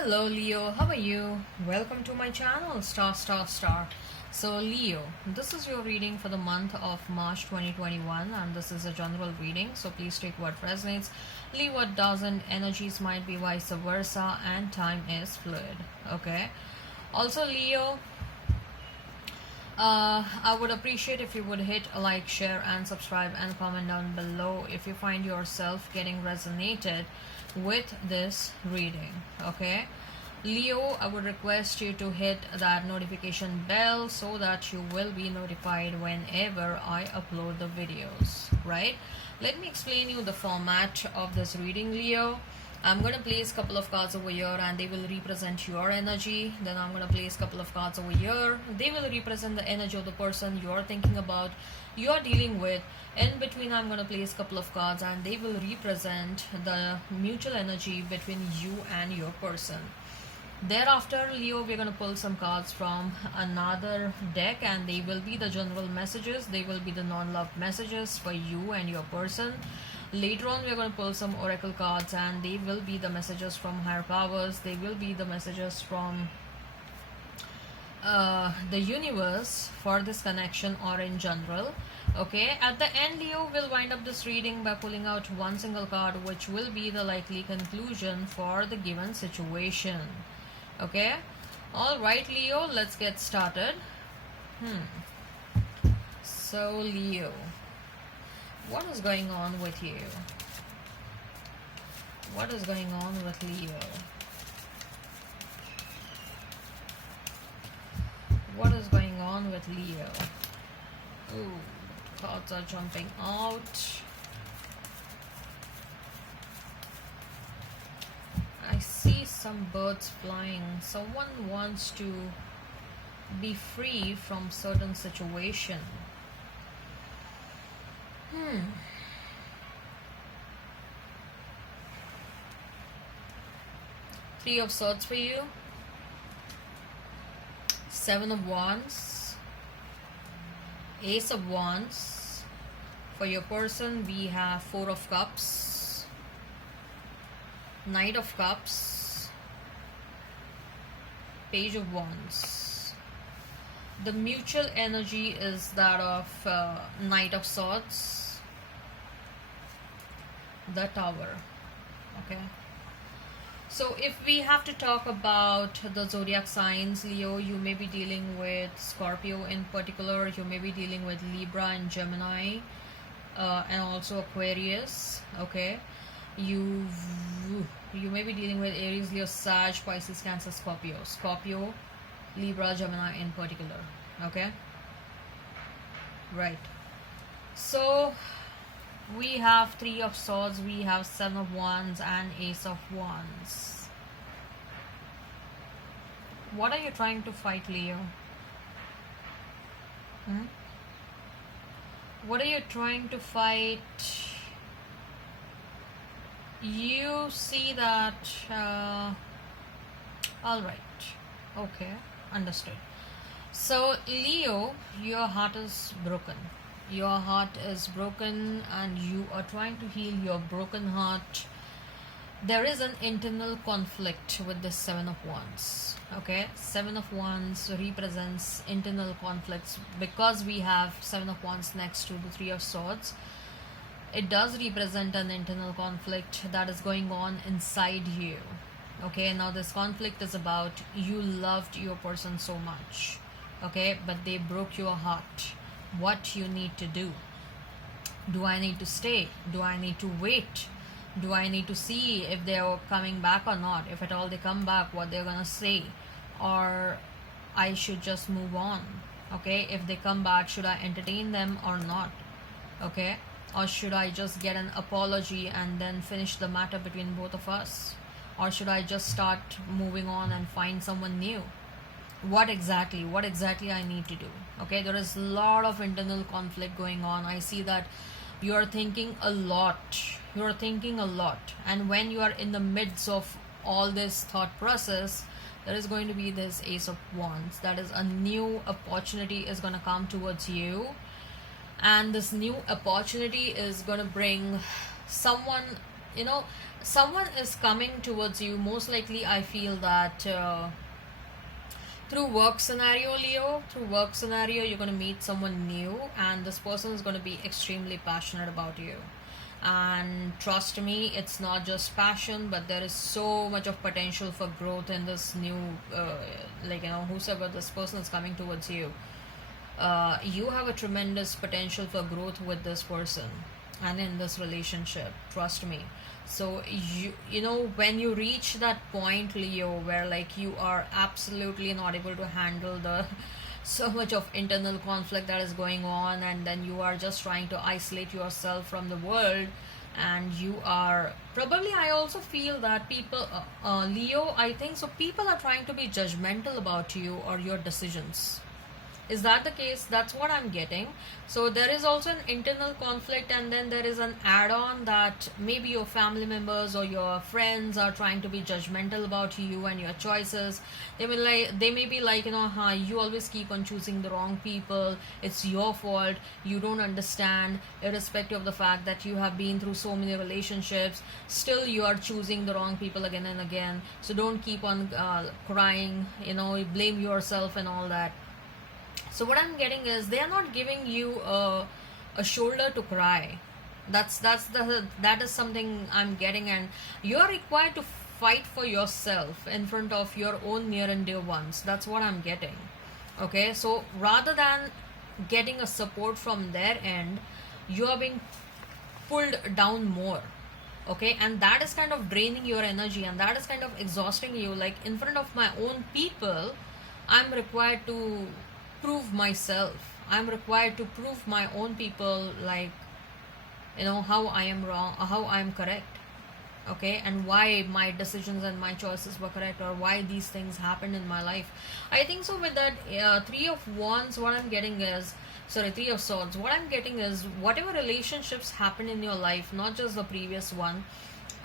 Hello Leo, how are you? Welcome to my channel star star star. So Leo, this is your reading for the month of March 2021 and this is a general reading, so please take what resonates, leave what doesn't. Energies might be vice versa and time is fluid. Okay. Also Leo, I would appreciate if you would hit a like, share and subscribe and comment down below if you find yourself getting resonated with this reading. Okay, Leo, I would request you to hit that notification bell so that you will be notified whenever I upload the videos, right? Let me explain you the format of this reading, Leo. I'm going to place a couple of cards over here and they will represent your energy. Then I'm going to place a couple of cards over here. They will represent the energy of the person you're thinking about, you're dealing with. In between, I'm going to place a couple of cards and they will represent the mutual energy between you and your person. Thereafter, Leo, we're going to pull some cards from another deck and they will be the general messages. They will be the non-love messages for you and your person. Later on, we're going to pull some oracle cards and they will be the messages from higher powers. They will be the messages from the universe for this connection or in general. Okay, at the end, Leo will wind up this reading by pulling out one single card, which will be the likely conclusion for the given situation. Okay, all right, Leo, let's get started. So Leo, what is going on with you? What is going on with Leo? What is going on with Leo? Ooh, cards are jumping out. I see some birds flying. Someone wants to be free from certain situation. Three of Swords for you. Seven of Wands. Ace of Wands. For your person, we have Four of Cups. Knight of Cups. Page of Wands. The mutual energy is that of Knight of Swords. The Tower. Okay. So if we have to talk about the zodiac signs, Leo, you may be dealing with Scorpio in particular. You may be dealing with Libra and Gemini, and also Aquarius. Okay. You may be dealing with Aries, Leo, Sag, Pisces, Cancer, Scorpio, Libra, Gemini in particular. Okay, right. So we have Three of Swords, we have Seven of Wands and Ace of Wands. What are you trying to fight, Leo? What are you trying to fight? You see that all right, okay, understood. So Leo, your heart is broken. Your heart is broken and you are trying to heal your broken heart. There is an internal conflict with the Seven of Wands. Okay, Seven of Wands represents internal conflicts because we have Seven of Wands next to the Three of Swords. It does represent an internal conflict that is going on inside you. Okay, now this conflict is about you loved your person so much. Okay, but they broke your heart. What you need to do? Do I need to stay? Do I need to wait? Do I need to see if they're coming back or not? If at all they come back, what they're gonna say? Or I should just move on? Okay, if they come back, should I entertain them or not? Okay, or should I just get an apology and then finish the matter between both of us? Or should I just start moving on and find someone new? What exactly I need to do? Okay, there is a lot of internal conflict going on. I see that you are thinking a lot. And when you are in the midst of all this thought process, there is going to be this Ace of Wands. That is, a new opportunity is going to come towards you. And this new opportunity is going to bring someone you know, someone is coming towards you. Most likely, I feel that through work scenario, Leo, through work scenario, you're going to meet someone new, and this person is going to be extremely passionate about you. And trust me, it's not just passion, but there is so much of potential for growth in this new, like, whosoever this person is coming towards you. You have a tremendous potential for growth with this person and in this relationship, trust me. So when you reach that point, Leo, where like you are absolutely not able to handle the so much of internal conflict that is going on, and then you are just trying to isolate yourself from the world, and you are probably, I also feel that people, Leo, I think so, people are trying to be judgmental about you or your decisions. Is that the case? That's what I'm getting. So there is also an internal conflict, and then there is an add-on that maybe your family members or your friends are trying to be judgmental about you and your choices. They may be like, you always keep on choosing the wrong people. It's your fault. You don't understand, irrespective of the fact that you have been through so many relationships. Still, you are choosing the wrong people again and again. So don't keep on crying. Blame yourself and all that. So what I'm getting is they are not giving you a shoulder to cry. That is something I'm getting, and you're required to fight for yourself in front of your own near and dear ones. That's what I'm getting. Okay, so rather than getting a support from their end, you are being pulled down more. Okay, and that is kind of draining your energy, and that is kind of exhausting you. Like, in front of my own people, I'm required to prove myself. I'm required to prove my own people, like, how I am wrong or how I am correct. Okay, and why my decisions and my choices were correct, or why these things happened in my life. I think so with that Three of Wands, what I'm getting is, sorry, Three of Swords, what I'm getting is, whatever relationships happen in your life, not just the previous one,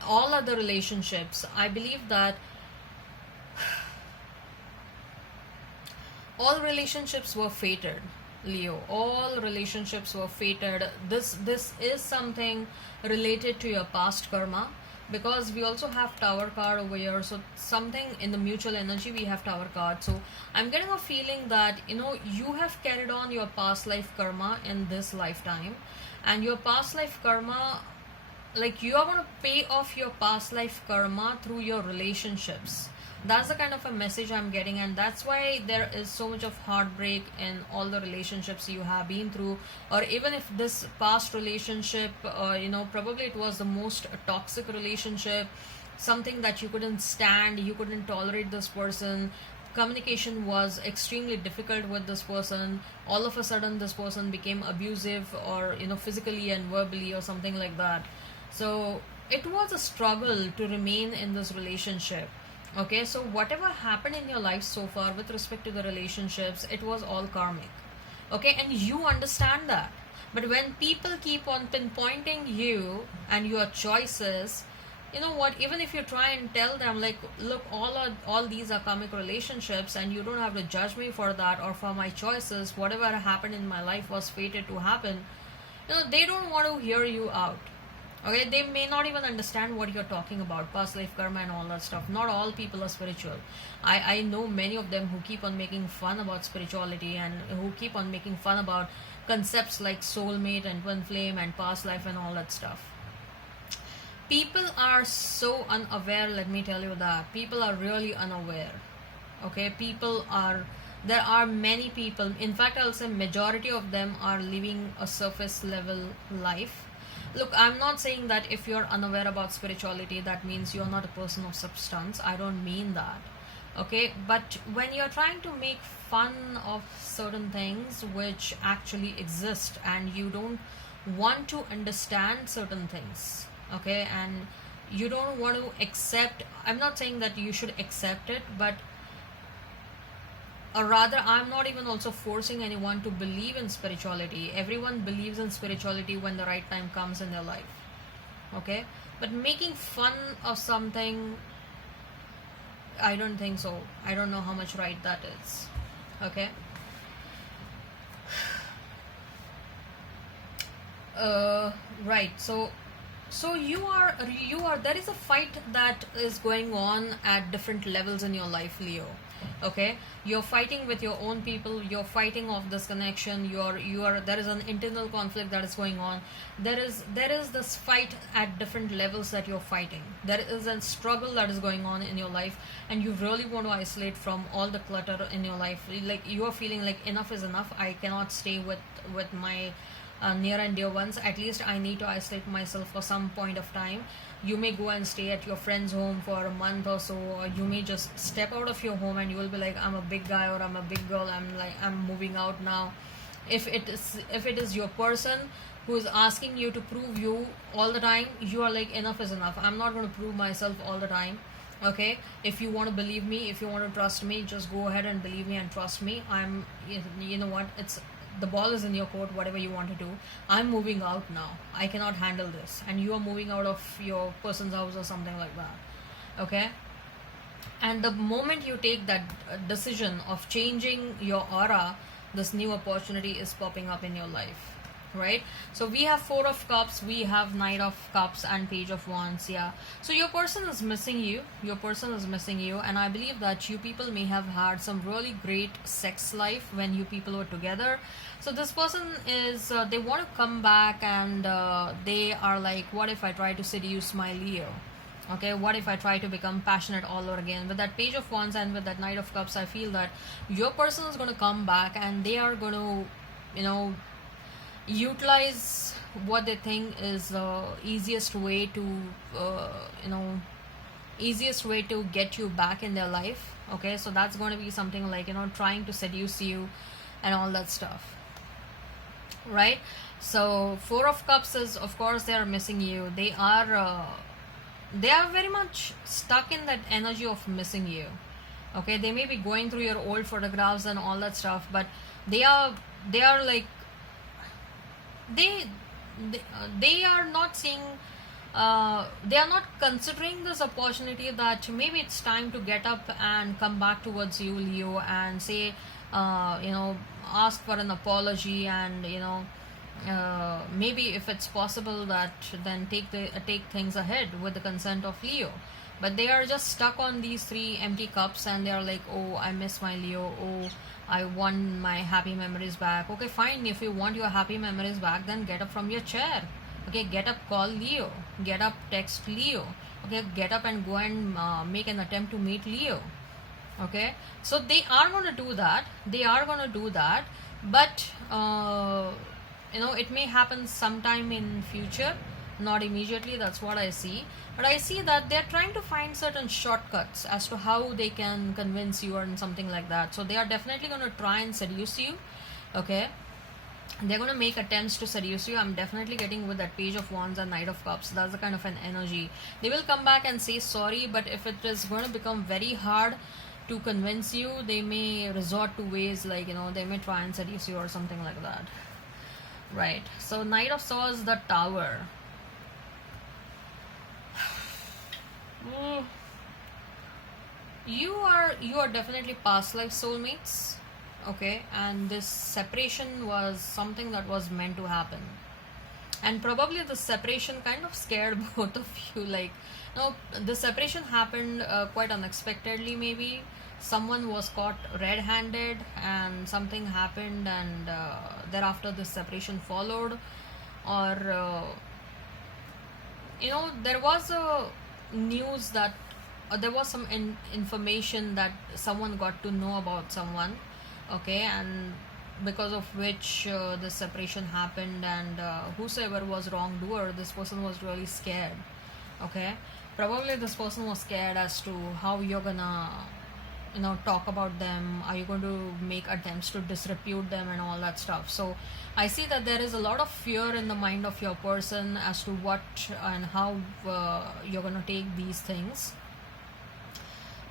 all other relationships, I believe that all relationships were fated, Leo. All relationships were fated. This is something related to your past karma, because we also have Tower card over here. So something in the mutual energy, we have Tower card. So I'm getting a feeling that you have carried on your past life karma in this lifetime, and your past life karma, like, you are going to pay off your past life karma through your relationships. That's the kind of a message I'm getting, and that's why there is so much of heartbreak in all the relationships you have been through. Or even if this past relationship, probably it was the most toxic relationship, something that you couldn't stand, you couldn't tolerate this person, communication was extremely difficult with this person. All of a sudden this person became abusive, or physically and verbally, or something like that. So it was a struggle to remain in this relationship. Okay, so whatever happened in your life so far with respect to the relationships, it was all karmic. Okay, and you understand that. But when people keep on pinpointing you and your choices, you know what, even if you try and tell them, like, look, all these are karmic relationships, and you don't have to judge me for that or for my choices, whatever happened in my life was fated to happen, they don't want to hear you out. Okay, they may not even understand what you're talking about, past life karma and all that stuff. Not all people are spiritual. I know many of them who keep on making fun about spirituality, and who keep on making fun about concepts like soulmate and twin flame and past life and all that stuff. People are so unaware, let me tell you that. People are really unaware. Okay, there are many people, in fact I'll say majority of them are living a surface level life. Look, I'm not saying that if you're unaware about spirituality, that means you're not a person of substance. I don't mean that. Okay, but when you're trying to make fun of certain things which actually exist, and you don't want to understand certain things, okay, and you don't want to accept, I'm not saying that you should accept it, but or rather, I'm not even also forcing anyone to believe in spirituality. Everyone believes in spirituality when the right time comes in their life. Okay, but making fun of something, I don't think so. I don't know how much right that is. Okay. Right. So So you are there is a fight that is going on at different levels in your life, Leo. Okay, you're fighting with your own people, you're fighting off this connection, you are there is an internal conflict that is going on. There is this fight at different levels that you're fighting. There is a struggle that is going on in your life, and you really want to isolate from all the clutter in your life. Like you are feeling like enough is enough, I cannot stay with my near and dear ones. At least I need to isolate myself for some point of time. You may go and stay at your friend's home for a month or so, or you may just step out of your home and you will be like, I'm a big guy or I'm a big girl, I'm moving out now. If it is your person who is asking you to prove you all the time, you are like, enough is enough, I'm not going to prove myself all the time. Okay, if you want to believe me, if you want to trust me, just go ahead and believe me and trust me. You know what, it's the ball is in your court, whatever you want to do. I'm moving out now, I cannot handle this, and you are moving out of your person's house or something like that. Okay, and the moment you take that decision of changing your aura, this new opportunity is popping up in your life, right? So we have Four of Cups, we have Knight of Cups, and Page of Wands. Yeah, so your person is missing you, and I believe that you people may have had some really great sex life when you people were together. So this person is they want to come back, and they are like, what if I try to seduce my Leo? Okay, what if I try to become passionate all over again? With that Page of Wands and with that Knight of Cups, I feel that your person is going to come back, and they are going to, utilize what they think is the easiest way to get you back in their life. Okay, so that's going to be something like, trying to seduce you and all that stuff, right? So Four of Cups is, of course, they are missing you. They are very much stuck in that energy of missing you. Okay, they may be going through your old photographs and all that stuff, but they are like, they are not seeing, they are not considering this opportunity that maybe it's time to get up and come back towards you, Leo, and say, ask for an apology, and maybe if it's possible, that then take things ahead with the consent of Leo. But they are just stuck on these three empty cups, and they are like, oh, I miss my Leo, oh, I want my happy memories back. Okay, fine, if you want your happy memories back, then get up from your chair. Okay, get up, call Leo, get up, text Leo. Okay, get up and go and make an attempt to meet Leo. Okay, so they are going to do that, but it may happen sometime in future, not immediately. That's what I see. But I see that they're trying to find certain shortcuts as to how they can convince you or something like that. So they are definitely going to try and seduce you. Okay, they're going to make attempts to seduce you. I'm definitely getting with that Page of Wands and Knight of Cups. That's the kind of an energy. They will come back and say sorry, but if it is going to become very hard to convince you, they may resort to ways like, they may try and seduce you or something like that. Right. So Knight of Swords, the Tower. You are definitely past life soulmates. Okay, and this separation was something that was meant to happen, and probably the separation kind of scared both of you. Like, the separation happened quite unexpectedly. Maybe someone was caught red-handed and something happened, and thereafter this separation followed, or there was a news that there was some information that someone got to know about someone. Okay, and because of which the separation happened, and whosoever was wrongdoer, this person was really scared. Okay, probably this person was scared as to how you're gonna talk about them. Are you going to make attempts to disrepute them and all that stuff? So I see that there is a lot of fear in the mind of your person as to what and how you're going to take these things,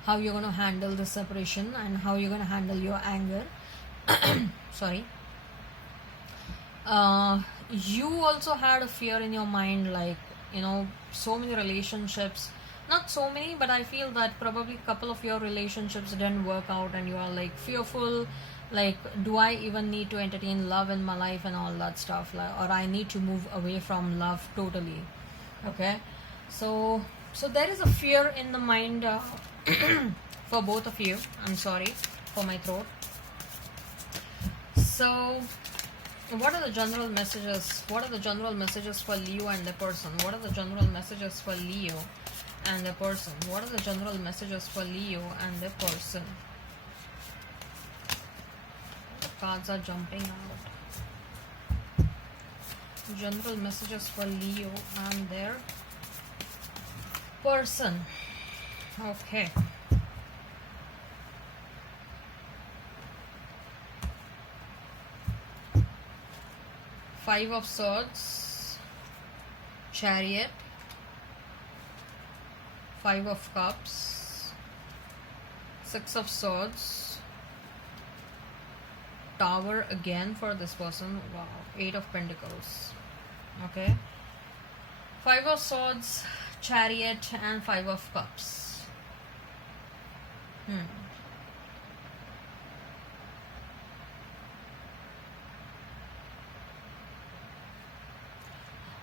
how you're going to handle the separation, and how you're going to handle your anger. Sorry. You also had a fear in your mind, like, so many relationships, not so many, but I feel that probably a couple of your relationships didn't work out, and you are like fearful, like, do I even need to entertain love in my life and all that stuff, like, or I need to move away from love totally. Okay, so there is a fear in the mind for both of you. I'm sorry for my throat. So what are the general messages? What are the general messages for Leo and the person? What are the general messages for Leo and the person? What are the general messages for Leo and the person? The cards are jumping out. General messages for Leo and their person. Okay. Five of Swords, Chariot, Five of Cups, Six of Swords, Tower again for this person. Wow. Eight of Pentacles. Okay. Five of Swords, Chariot, and Five of Cups.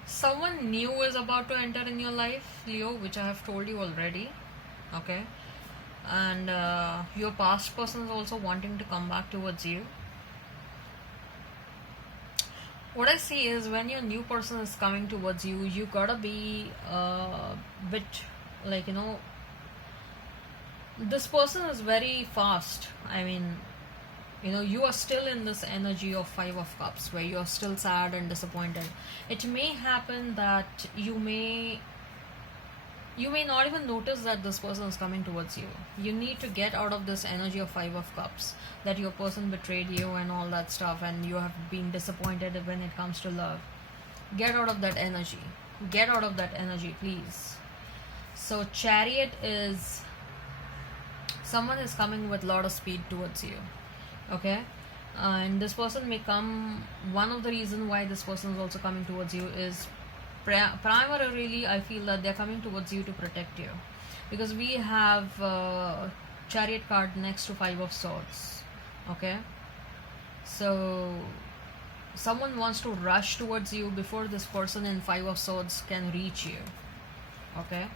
Someone new is about to enter in your life, Leo, which I have told you already. Okay. And your past person is also wanting to come back towards you. What I see is when your new person is coming towards you, you gotta be a bit like, this person is very fast. I mean, you are still in this energy of Five of Cups where you are still sad and disappointed. It may happen that you may not even notice that this person is coming towards you. You need to get out of this energy of Five of Cups, that your person betrayed you and all that stuff, and you have been disappointed when it comes to love. Get out of that energy. Get out of that energy, please. So Chariot is someone is coming with a lot of speed towards you. Okay, and this person may come. One of the reasons why this person is also coming towards you is primarily I feel that they're coming towards you to protect you, because we have Chariot card next to Five of Swords. Okay, so someone wants to rush towards you before this person in Five of Swords can reach you. Okay,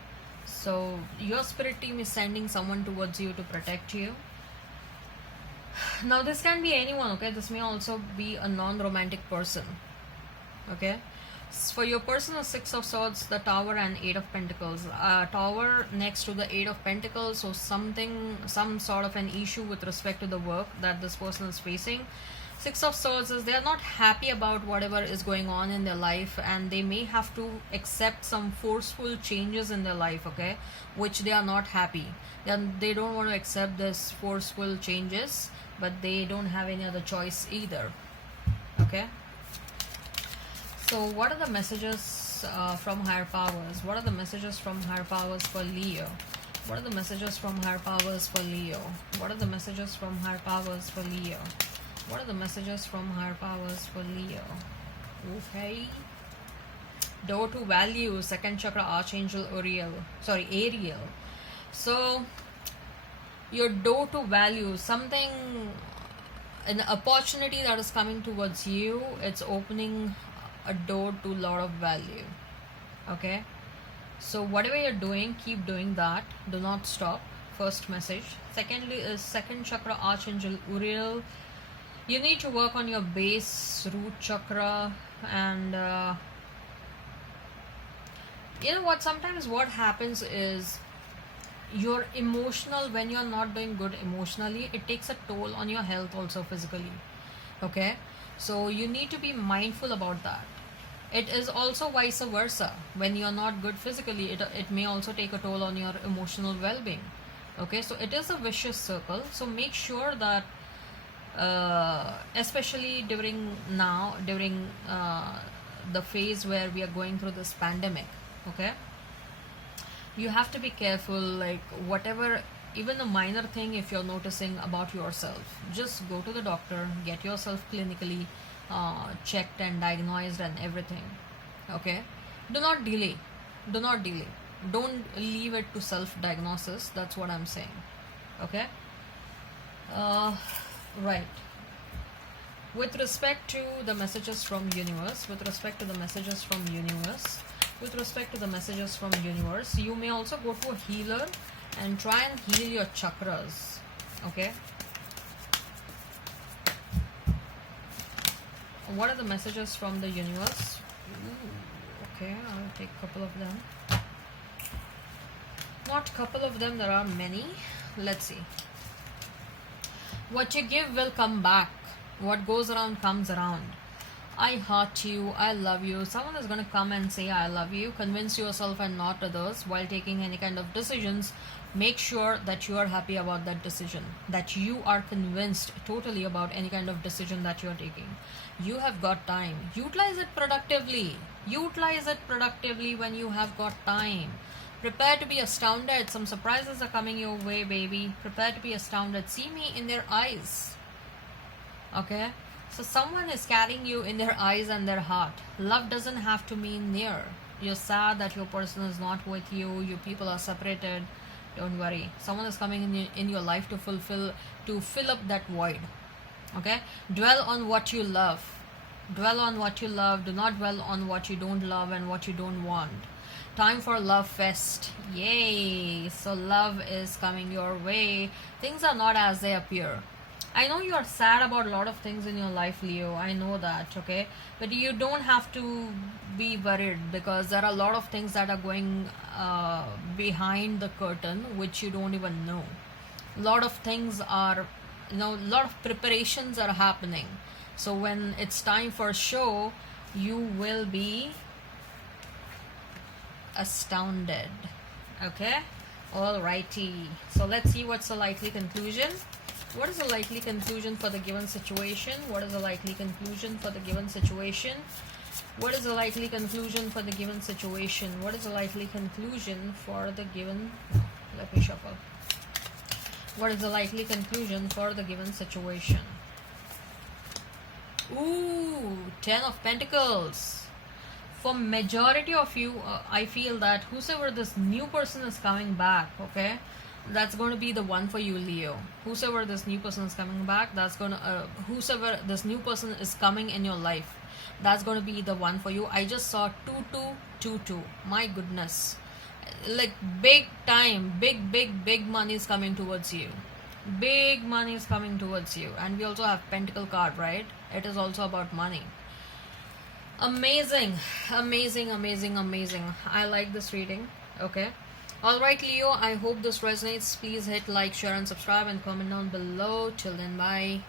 so your spirit team is sending someone towards you to protect you. Now this can be anyone. Okay, this may also be a non-romantic person. Okay, for your person, a Six of Swords, the Tower, and Eight of Pentacles. Tower next to the Eight of Pentacles, so some sort of an issue with respect to the work that this person is facing. Six of Swords is they are not happy about whatever is going on in their life, and they may have to accept some forceful changes in their life, okay, which they are not happy. They don't want to accept this forceful changes, but they don't have any other choice either. Okay, so what are the messages from higher powers? What are the messages from higher powers for Leo? What are the messages from higher powers for Leo? What are the messages from higher powers for Leo? What are the messages from higher powers for Leo? Okay. Door to value, second chakra, Archangel Ariel. So your door to value, something, an opportunity that is coming towards you, it's opening a door to a lot of value. Okay, so whatever you're doing, keep doing that. Do not stop. First message. Secondly is second chakra, Archangel Uriel. You need to work on your base root chakra, and you know what, sometimes what happens is you're emotional. When you're not doing good emotionally, it takes a toll on your health also physically. Okay, so you need to be mindful about that. It is also vice versa. When you're not good physically, it may also take a toll on your emotional well-being. Okay, so it is a vicious circle. So make sure that especially during the phase where we are going through this pandemic, okay, you have to be careful. Like whatever, even a minor thing, if you're noticing about yourself, just go to the doctor, get yourself clinically checked and diagnosed and everything. Okay, do not delay. Don't leave it to self-diagnosis. That's what I'm saying. Okay, right. With respect to the messages from universe, with respect to the messages from universe. You may also go to a healer and try and heal your chakras. Okay, what are the messages from the universe? Ooh, okay, I'll take a couple of them. Not couple of them, there are many. Let's see. What you give will come back. What goes around comes around. I heart you, I love you. Someone is going to come and say I love you. Convince yourself and not others while taking any kind of decisions. Make sure that you are happy about that decision, that you are convinced totally about any kind of decision that you are taking. You have got time. Utilize it productively. Utilize it productively when you have got time. Prepare to be astounded. Some surprises are coming your way, baby. Prepare to be astounded. See me in their eyes. Okay? So someone is carrying you in their eyes and their heart. Love doesn't have to mean near. You're sad that your person is not with you. You people are separated. Don't worry. Someone is coming in your life to fill up that void. Okay? Dwell on what you love. Dwell on what you love. Do not dwell on what you don't love and what you don't want. Time for love fest. Yay! So love is coming your way. Things are not as they appear. I know you are sad about a lot of things in your life, Leo. I know that, okay? But you don't have to be worried because there are a lot of things that are going behind the curtain which you don't even know. A lot of things are, a lot of preparations are happening. So when it's time for show, you will be astounded. Okay? Alrighty. So let's see what's the likely conclusion. What is the likely conclusion for the given situation? What is the likely conclusion for the given situation? What is the likely conclusion for the given situation? What is the likely conclusion for the given... Let me shuffle. What is the likely conclusion for the given situation? Ooh, 10 of Pentacles. For majority of you, I feel that whosoever this new person is coming back, okay, that's going to be the one for you, Leo. Whosoever this new person is coming back, that's going to whosoever this new person is coming in your life, that's going to be the one for you. I just saw 2222. My goodness, like big time, big money is coming towards you. Big money is coming towards you. And we also have Pentacle card, right? It is also about money. Amazing. I like this reading. Okay. Alright, Leo, I hope this resonates. Please hit like, share and subscribe and comment down below. Till then, bye.